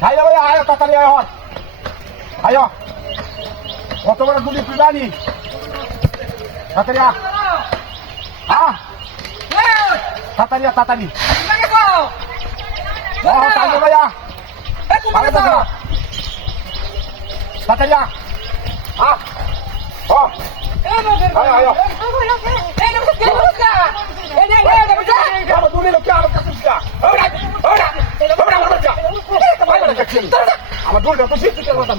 খাইয়া ভাই আয় তাড়াতাড়ি আয় হট আয় কত বড় গুলি তুই জানি তাড়াতাড়ি আ তাড়াতাড়ি তাড়াতাড়ি তাড়াতাড়ি ভাইয়া ভালো তো তাড়াতাড়ি আমার দূরটা তো শিখতে পারতাম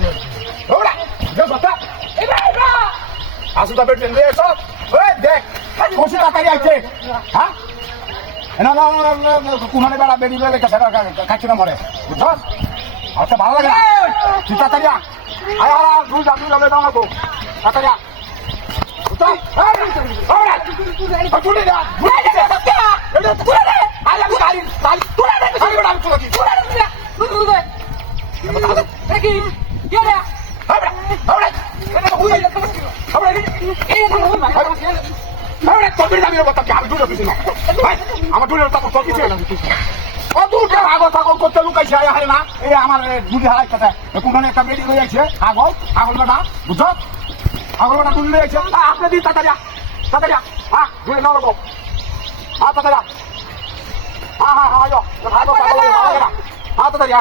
আসুদা বেটেন রে সব দেখ খুশি তাড়াতাড়ি আছে হ্যাঁ না না কুমারে বেড়া বেরিয়ে বেড়ে খাচ্ছি না মরে বুঝছ আচ্ছা ভালো লাগে না তুই তাড়াতাড়ি আর দুই যাবে দাঁড়াবো তাড়াতাড়ি আমার দূরের আগল ছাগল করতে লুকাইছে হারে না এই আমার দুধে হারাই কথা কোনখানে একটা বেরিয়ে রয়ে যাচ্ছে আগল বেটা বুঝছ আগল বেটা তুলে রয়েছে আপনি দিন তাড়াতাড়ি তাড়াতাড়ি ধুয়ে না লোক তাড়াতাড়ি তাড়াতাড়ি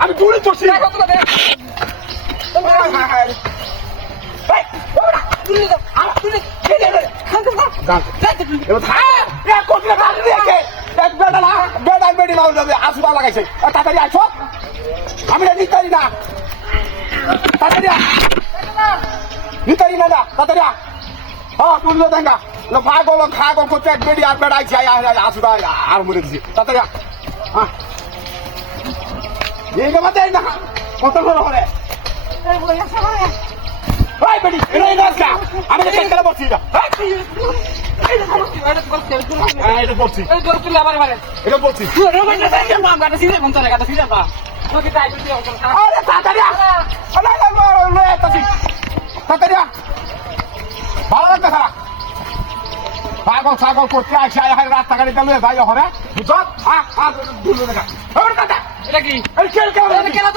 আমি দূরে চলছি আসুদা লাগাইছে তাড়াতাড়ি আস আমি নিতারি না তাড়াতাড়ি নিতারি না তাড়াতাড়ি তুললো দেখা ভাগল খাগল করছে এক বেড়ি আর বেড়াইছে আসুদা আর মরে দিছে তাড়াতাড়ি এই গেমা দেয় না কত বড় হলে বেড়ি আমি খেলা বলছি এটা বলছি এটা বলছি ভালো লাগবে খারাপ পাগল ছাগল করতে আসে রাস্তাঘাটে গেল ভাই হরে বুঝ দেখা এটা কি খেল খেলা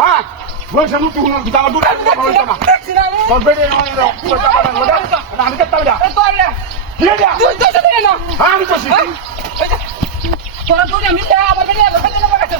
হ্যাঁ বলছে মুক্তি হুনার আমার দূরে আমি কেটে আমি তো